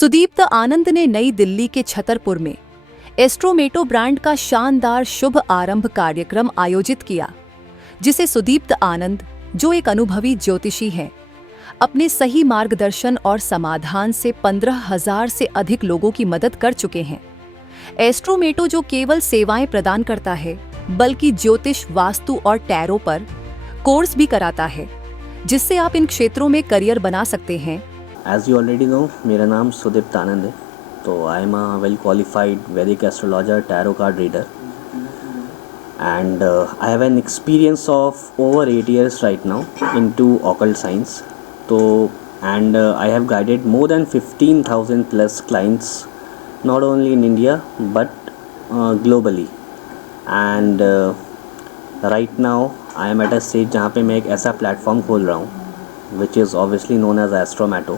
सुदीप्त आनंद ने नई दिल्ली के छतरपुर में एस्ट्रोमेटो ब्रांड का शानदार शुभ आरंभ कार्यक्रम आयोजित किया, जिसे सुदीप्त आनंद, जो एक अनुभवी ज्योतिषी हैं, अपने सही मार्गदर्शन और समाधान से 15,000 से अधिक लोगों की मदद कर चुके हैं। एस्ट्रोमेटो जो केवल सेवाएं प्रदान करता है, बल्कि ज्योतिष, वास्तु और टैरो पर कोर्स भी कराता है, जिससे आप इन क्षेत्रों में करियर बना सकते हैं। एज यू ऑलरेडी नो, मेरा नाम सुदीप्त आनंद है। तो I am a well qualified Vedic astrologer, tarot card reader, and I have an experience of over 8 years right now into occult science. So I have guided more than 15,000 plus clients, not only in India but globally. And right now I am at a stage जहाँ पे मैं एक ऐसा platform खोल रहा हूँ which is obviously known as Astromato,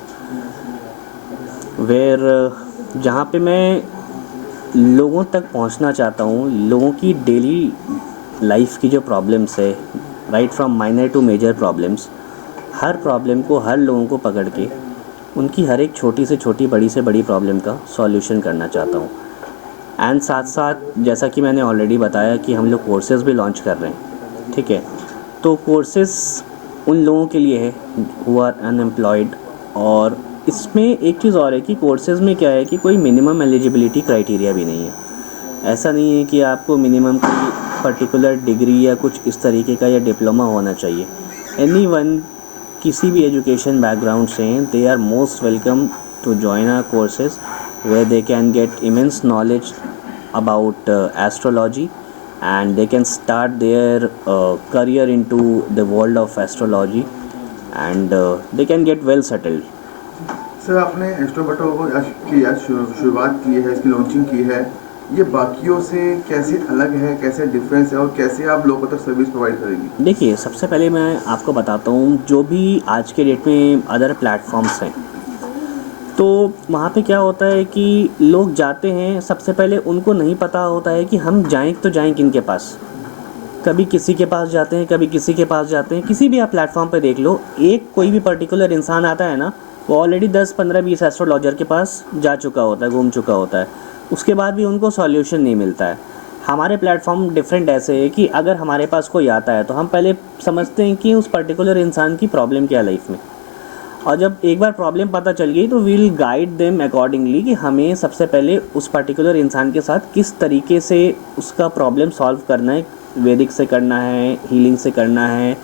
where जहाँ पे मैं लोगों तक पहुंचना चाहता हूँ, लोगों की डेली लाइफ की जो प्रॉब्लम्स है, right from minor to major problems, हर प्रॉब्लम को, हर लोगों को पकड़ के उनकी हर एक छोटी से छोटी, बड़ी से बड़ी प्रॉब्लम का सॉल्यूशन करना चाहता हूँ। एंड साथ साथ जैसा कि मैंने ऑलरेडी बताया कि हम लोग कोर्सेज़ भी लॉन्च कर रहे हैं, ठीक है। तो कोर्सेज़ उन लोगों के लिए है हु आर अनएम्प्लॉयड, और इसमें एक चीज़ और है कि कोर्सेज़ में क्या है कि कोई मिनिमम एलिजिबिलिटी क्राइटेरिया भी नहीं है। ऐसा नहीं है कि आपको मिनिमम कोई पर्टिकुलर डिग्री या कुछ इस तरीके का या डिप्लोमा होना चाहिए। एनीवन, किसी भी एजुकेशन बैकग्राउंड से हैं, they are most welcome to join our courses where they can get immense knowledge about astrology and they can start their career into the world of astrology and they can get well settled. Sir, आपने एस्ट्रोमेटो की आज शुरुआत की है, इसकी launching की है, ये बाकियों से कैसे अलग है, कैसे डिफरेंस है और कैसे आप लोगों तक सर्विस प्रोवाइड करेंगी? देखिए, सबसे पहले मैं आपको बताता हूँ, जो भी आज के डेट में अदर प्लेटफॉर्म्स हैं, तो वहाँ पे क्या होता है कि लोग जाते हैं, सबसे पहले उनको नहीं पता होता है कि हम जाएं तो जाएं किन के पास। कभी किसी के पास जाते हैं, कभी किसी के पास जाते हैं। किसी भी आप प्लेटफॉर्म पे देख लो, एक कोई भी पर्टिकुलर इंसान आता है ना, वो ऑलरेडी 10, 15, 20 एस्ट्रोलॉजर के पास जा चुका होता है, घूम चुका होता है, उसके बाद भी उनको सॉल्यूशन नहीं मिलता है। हमारे प्लेटफॉर्म डिफरेंट ऐसे है कि अगर हमारे पास कोई आता है तो हम पहले समझते हैं कि उस पर्टिकुलर इंसान की प्रॉब्लम क्या है लाइफ में, और जब एक बार प्रॉब्लम पता चल गई तो वील गाइड देम अकॉर्डिंगली कि हमें सबसे पहले उस पर्टिकुलर इंसान के साथ किस तरीके से उसका प्रॉब्लम सॉल्व करना है। वैदिक से करना है, हीलिंग से करना है,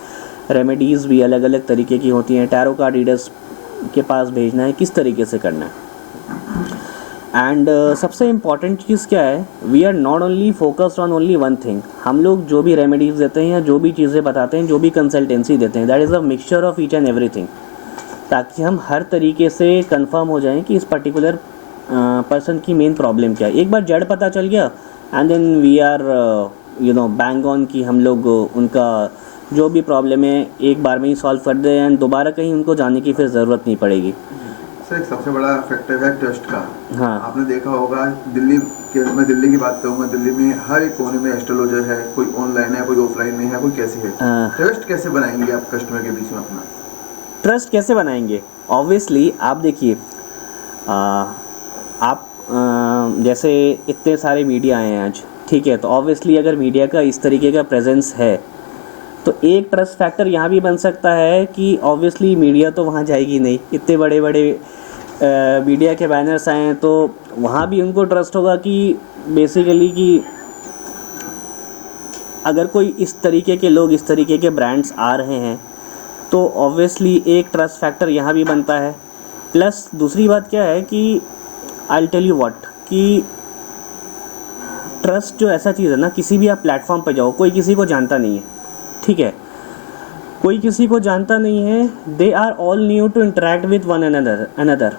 रेमेडीज़ भी अलग अलग तरीके की होती हैं, टैरो कार्ड रीडर्स के पास भेजना है, किस तरीके से करना है। एंड सबसे इम्पॉर्टेंट चीज़ क्या है, we are not only focused on only one thing. हम लोग जो भी रेमेडीज़ देते हैं या जो भी चीज़ें बताते हैं, जो भी कंसल्टेंसी देते हैं, that is a mixture of each and everything, ताकि हम हर तरीके से कंफर्म हो जाएं कि इस पर्टिकुलर पर्सन की मेन प्रॉब्लम क्या है। एक बार जड़ पता चल गया and then we are bang on कि हम लोग उनका जो भी प्रॉब्लम है एक बार में ही सॉल्व कर दें एंड दोबारा कहीं उनको जाने की फिर ज़रूरत नहीं पड़ेगी। सर, एक सबसे बड़ा फैक्टर है ट्रस्ट का। हाँ, आपने देखा होगा मैं दिल्ली की बात करूँगा, दिल्ली में हर एक कोने में एस्ट्रोलॉजर है, कोई ऑनलाइन है, कोई ऑफलाइन में है, कोई कैसे है। ट्रस्ट कैसे बनाएंगे आप कस्टमर के बीच में अपना? ट्रस्ट कैसे बनाएंगे? ऑब्वियसली आप देखिए, आप जैसे इतने सारे मीडिया हैं आज, ठीक है, तो ऑब्वियसली अगर मीडिया का इस तरीके का प्रेजेंस है तो एक ट्रस्ट फैक्टर यहाँ भी बन सकता है कि ऑब्वियसली मीडिया तो वहाँ जाएगी नहीं, इतने बड़े बड़े मीडिया के बैनर्स आए हैं तो वहाँ भी उनको ट्रस्ट होगा कि बेसिकली कि अगर कोई इस तरीके के लोग, इस तरीके के ब्रांड्स आ रहे हैं तो ऑब्वियसली एक ट्रस्ट फैक्टर यहाँ भी बनता है। प्लस दूसरी बात क्या है कि I will tell you what, कि ट्रस्ट जो ऐसा चीज़ है ना, किसी भी आप प्लेटफॉर्म पर जाओ, कोई किसी को जानता नहीं है, ठीक है, कोई किसी को जानता नहीं है, they are all new to interact with one another.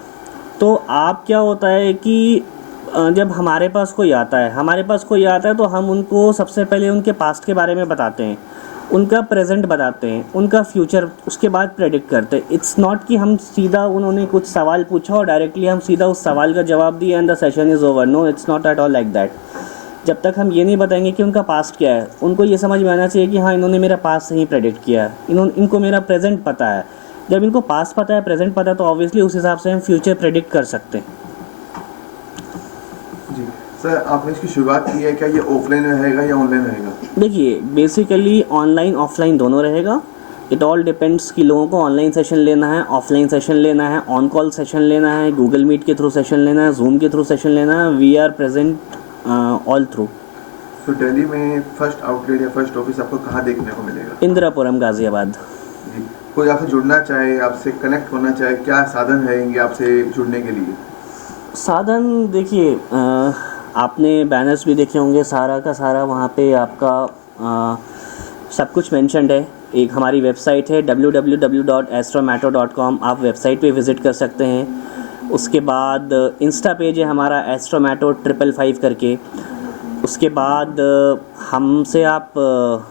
तो आप क्या होता है कि जब हमारे पास कोई आता है तो हम उनको सबसे पहले उनके पास्ट के बारे में बताते हैं, उनका प्रेजेंट बताते हैं, उनका फ्यूचर उसके बाद प्रेडिक्ट करते हैं। इट्स नॉट कि हम सीधा, उन्होंने कुछ सवाल पूछा और डायरेक्टली हम सीधा उस सवाल का जवाब दिए and the session is over. No, it's not at all like that. जब तक हम ये नहीं बताएंगे कि उनका पास्ट क्या है, उनको ये समझ में आना चाहिए कि हाँ, इन्होंने मेरा पास्ट सही प्रेडिक्ट किया है, इनको मेरा प्रेजेंट पता है। जब इनको पास्ट पता है, प्रेजेंट पता है, तो ऑब्वियसली उस हिसाब से हम फ्यूचर प्रेडिक्ट कर सकते हैं। सर आपने इसकी शुरुआत की है, क्या ये ऑफलाइन रहेगा या ऑनलाइन रहेगा? देखिए, बेसिकली ऑनलाइन ऑफलाइन दोनों रहेगा। इट ऑल डिपेंड्स कि लोगों को ऑनलाइन सेशन लेना है, ऑफलाइन सेशन लेना है, ऑन कॉल सेशन लेना है, गूगल मीट के थ्रू सेशन लेना है, जूम के थ्रू सेशन लेना है। We are present all through. तो दिल्ली में फर्स्ट आउटलेट या फर्स्ट ऑफिस आपको कहाँ देखने को मिलेगा? इंदिरापुरम, गाजियाबाद। जी, कोई आपसे जुड़ना चाहे, आपसे कनेक्ट होना चाहे, क्या साधन रहेंगे आपसे जुड़ने के लिए? साधन देखिए, आपने बैनर्स भी देखे होंगे, सारा का सारा वहाँ पे आपका सब कुछ मेंशन्ड है। एक हमारी वेबसाइट है www.astromato.com, आप वेबसाइट पे विज़िट कर सकते हैं। उसके बाद इंस्टा पेज है हमारा astromato 555 करके। उसके बाद हमसे आप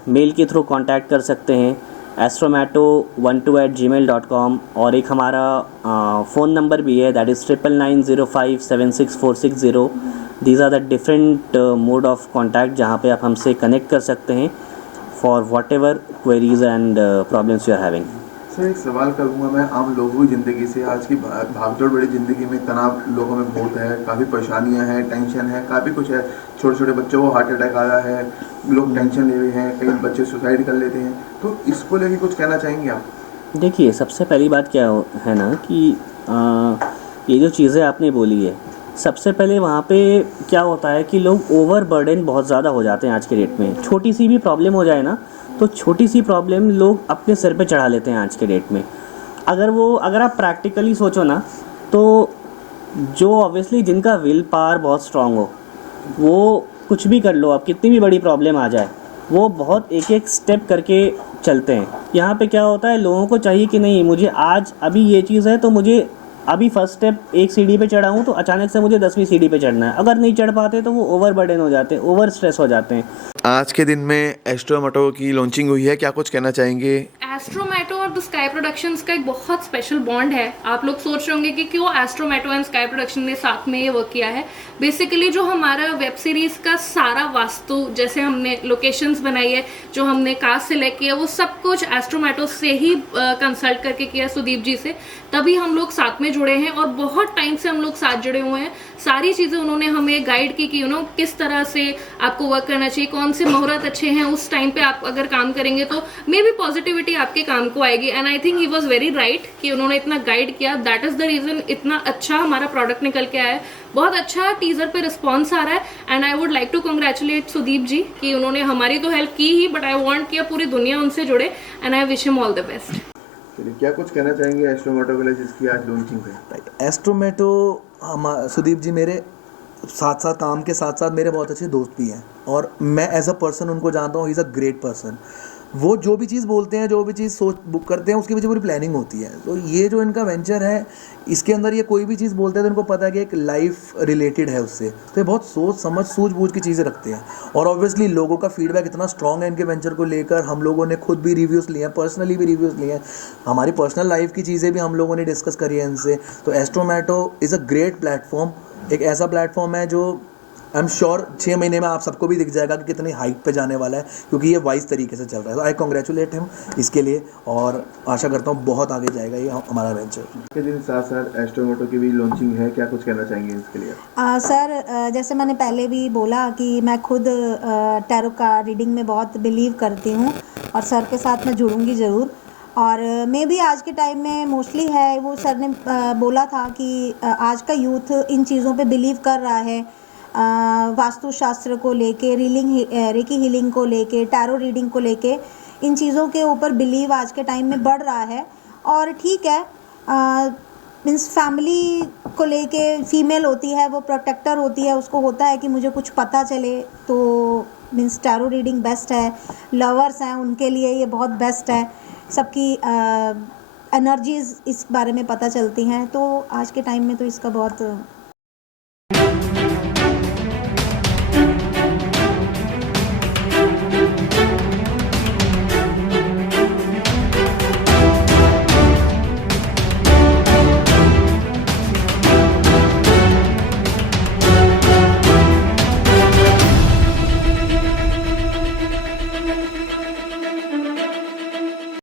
मेल के थ्रू कांटेक्ट कर सकते हैं astromato12@gmail.com। और एक हमारा फ़ोन नंबर भी है, that is 9990576460। These are the different mode of contact जहाँ पे आप हमसे कनेक्ट कर सकते हैं for whatever queries and problems you are having. Sir एक सवाल करूँगा मैं, आम लोगों की ज़िंदगी से, आज की भागदौड़ बड़ी ज़िंदगी में तनाव लोगों में बहुत है, काफ़ी परेशानियां हैं, टेंशन है, काफ़ी कुछ है। छोटे छोटे बच्चों को हार्ट अटैक आ रहा है, लोग टेंशन ले रहे हैं, कई बच्चे सुसाइड कर लेते हैं, तो इसको लेके कुछ कहना चाहेंगे आप? देखिए, सबसे पहली बात क्या है ना कि ये जो चीज़ें आपने बोली है, सबसे पहले वहाँ पे क्या होता है कि लोग ओवर बर्डन बहुत ज़्यादा हो जाते हैं आज के डेट में। छोटी सी भी प्रॉब्लम हो जाए ना, तो छोटी सी प्रॉब्लम लोग अपने सिर पे चढ़ा लेते हैं आज के डेट में। अगर आप प्रैक्टिकली सोचो ना, तो जो ऑब्वियसली जिनका विल पावर बहुत स्ट्रांग हो, वो कुछ भी कर लो, आप कितनी भी बड़ी प्रॉब्लम आ जाए, वो बहुत एक एक स्टेप करके चलते हैं। यहाँ पे क्या होता है, लोगों को चाहिए कि नहीं, मुझे आज अभी ये चीज़ है तो मुझे अभी फर्स्ट स्टेप एक सीढ़ी पे चढ़ा हूँ तो अचानक से मुझे 10वीं सीढ़ी पे चढ़ना है। अगर नहीं चढ़ पाते तो वो ओवर बर्डन हो जाते हैं, ओवर स्ट्रेस हो जाते हैं। आज के दिन में एस्ट्रोमेटो की लॉन्चिंग हुई है, क्या कुछ कहना चाहेंगे? एस्ट्रोमेटो और द स्काई प्रोडक्शंस का एक बहुत स्पेशल बॉन्ड है। आप लोग सोच रहे होंगे कि क्यों एस्ट्रोमेटो एंड स्काई प्रोडक्शन ने साथ में ये वर्क किया है। बेसिकली जो हमारा वेब सीरीज का सारा वास्तु, जैसे हमने लोकेशंस बनाई है, जो हमने कास्ट सिलेक्ट किया, वो सब कुछ एस्ट्रोमेटो से ही कंसल्ट करके किया, सुदीप जी से। तभी हम लोग साथ में जुड़े हैं और बहुत टाइम से हम लोग साथ जुड़े हुए हैं। सारी चीज़ें उन्होंने हमें गाइड की कि किस तरह से आपको वर्क करना चाहिए, कौन से मुहूर्त अच्छे हैं, उस टाइम पे आप अगर काम करेंगे तो मे बी पॉजिटिविटी आपके काम को आएगी। And I think he was very right कि उन्होंने इतना गाइड किया। दैट इज़ द रीज़न इतना अच्छा हमारा प्रोडक्ट निकल के आया है। बहुत अच्छा टीजर पे रिस्पॉन्स आ रहा है and I would like to congratulate Sudeep ji कि उन्होंने हमारी तो हेल्प की ही, बट आई वांट कि पूरी दुनिया उनसे जुड़े and I wish him all the best. चलिए, क्या कुछ कहना चाहेंगे एस्ट्रोमेटो के लिए जिसकी आज लॉन्चिंग है? एस्ट्रोमेटो सुदीप जी मेरे साथ काम के साथ साथ मेरे बहुत अच्छे दोस्त भी हैं और मैं एज अ पर्सन उनको जानता हूँ। He is a great person. वो जो भी चीज़ बोलते हैं, जो भी चीज़ सोच बुक करते हैं, उसकी पीछे पूरी प्लानिंग होती है। तो ये जो इनका वेंचर है, इसके अंदर ये कोई भी चीज़ बोलते हैं तो इनको पता है कि एक लाइफ रिलेटेड है उससे। तो ये बहुत सोच समझ सूझबूझ की चीज़ें रखते हैं और ऑब्वियसली लोगों का फीडबैक इतना स्ट्रॉन्ग है इनके वेंचर को लेकर। हम लोगों ने खुद भी रिव्यूज़ लिए हैं, पर्सनली भी रिव्यूज़ लिए हैं, हमारी पर्सनल लाइफ की चीज़ें भी हम लोगों ने डिस्कस करी है इनसे। तो एस्ट्रोमेटो इज़ अ ग्रेट प्लेटफॉर्म। एक ऐसा प्लेटफॉर्म है जो आई एम श्योर 6 महीने में आप सबको भी दिख जाएगा कि कितनी हाइट पे जाने वाला है, क्योंकि ये वाइज तरीके से चल रहा है। तो आई कॉन्ग्रेचुलेट हिम इसके लिए और आशा करता हूँ बहुत आगे जाएगा ये हमारा वेंचर। के दिन साथ साथ एस्ट्रोमेटो की भी लॉन्चिंग है, क्या कुछ कहना चाहेंगे इसके लिए? सर जैसे मैंने पहले भी बोला कि मैं खुद टैरो का रीडिंग में बहुत बिलीव करती हूँ और सर के साथ मैं जुड़ूंगी ज़रूर। और मे भी आज के टाइम में मोस्टली है, वो सर ने बोला था कि आज का यूथ इन चीज़ों पे बिलीव कर रहा है, वास्तुशास्त्र को लेके, रेकी हीलिंग को लेके, टैरो रीडिंग को लेके, इन चीज़ों के ऊपर बिलीव आज के टाइम में बढ़ रहा है। और ठीक है, मीन्स फैमिली को लेके फीमेल होती है, वो प्रोटेक्टर होती है, उसको होता है कि मुझे कुछ पता चले, तो मीन्स टैरो रीडिंग बेस्ट है। लवर्स हैं उनके लिए ये बहुत बेस्ट है, सबकी एनर्जीज़ इस बारे में पता चलती हैं। तो आज के टाइम में तो इसका बहुत